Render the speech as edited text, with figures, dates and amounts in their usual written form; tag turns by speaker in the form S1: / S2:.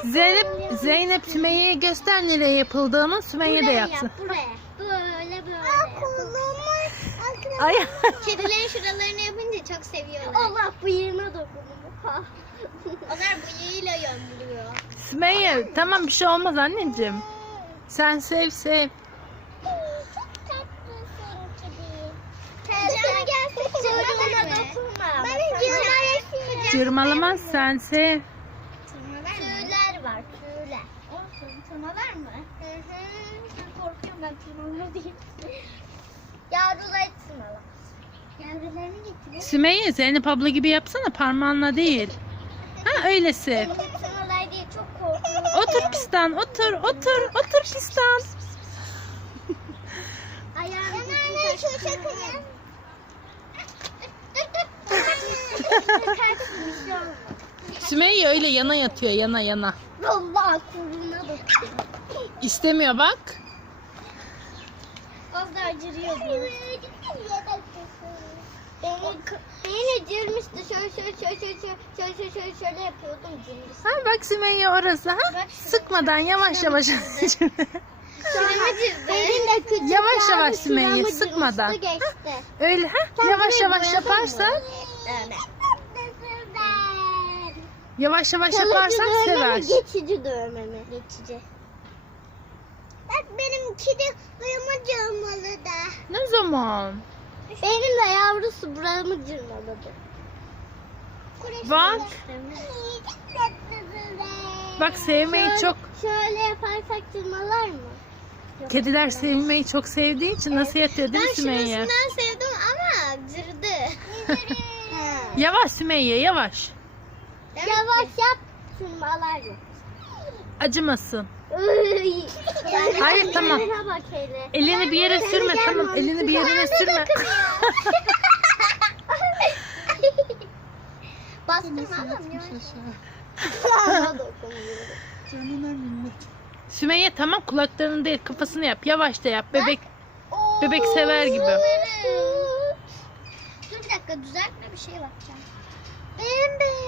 S1: Zeynep Sümeyye'ye göster nereye yapıldığını. Sümeyye de yapsın.
S2: Buraya. Böyle böyle.
S1: Ay.
S2: Kedilerin şuralarını yapınca çok seviyorlar. Allah bıyığına dokundu. Onlar bıyığıyla yöndürüyor.
S1: Sümeyye tamam, bir şey olmaz anneciğim. Sen sev.
S2: Çok tatlısın kedi. Cana gelsin. Cana dokunma. Bana
S1: Cırmalamaz, sen sev.
S2: Tüyler var, tüyler. Olsun, tırmalar mı? Hı. Ben korkuyorum, ben tırmalar değil. Yavruları tırmalar. Yavrularını getiriyor.
S1: Sümeyye, Zeynep abla gibi yapsana, parmağınla değil. Ha, öyle sev.
S2: Tırmalar değil, çok korkuyorum.
S1: Otur pistan, otur pistan.
S2: Ayağını şu şakaya.
S1: Sümeyye öyle yana yatıyor, yana.
S2: Allah kuyruğuna bakıyor.
S1: İstemiyor bak.
S2: Az da acırıyor bu. Beni acırmıştı. Şöyle yapıyordum.
S1: Ha bak Sümeyye orası, ha.
S2: Bak
S1: Sıkmadan yavaş.
S2: Şuramı cızdı. Benim de küçük
S1: Yavaş
S2: yavru
S1: Sümeyye,
S2: şuramı
S1: sıkmadan.
S2: cızdı geçti.
S1: Öyle, ha.
S2: Sen
S1: Yavaş
S2: burayı boyadın
S1: yaparsan,
S2: mı?
S1: yavaş
S2: Kalıcı
S1: yaparsan
S2: dövme
S1: sever.
S2: mi, geçici dövme mi? Geçici. Bak benimki de buramı cırmaladı.
S1: Ne zaman?
S2: Benim de yavrusu buramı cırmaladı.
S1: Bak. Bak sevmeyi çok.
S2: Şöyle yaparsak cırmalar mı?
S1: Kediler sevmeyi çok sevdiği için nasıl yatıyor değil mi Sümeyye?
S2: şurasından sevdim ama cırdı.
S1: Yavaş Sümeyye, yavaş.
S2: Yavaş yap, cırmalar yok.
S1: Acımasın.
S2: Hayır
S1: Hayır, tamam.
S2: Bak hele.
S1: Elini bir yere sürme, tamam. Elini bir yerine sürme.
S2: Bastım oğlum.
S1: Sümeyye tamam, kulaklarını değil kafasını yap. Yavaş da yap. Bebek sever gibi.
S2: Dur bir dakika, düzeltme, bir şeye bakacağım. Benim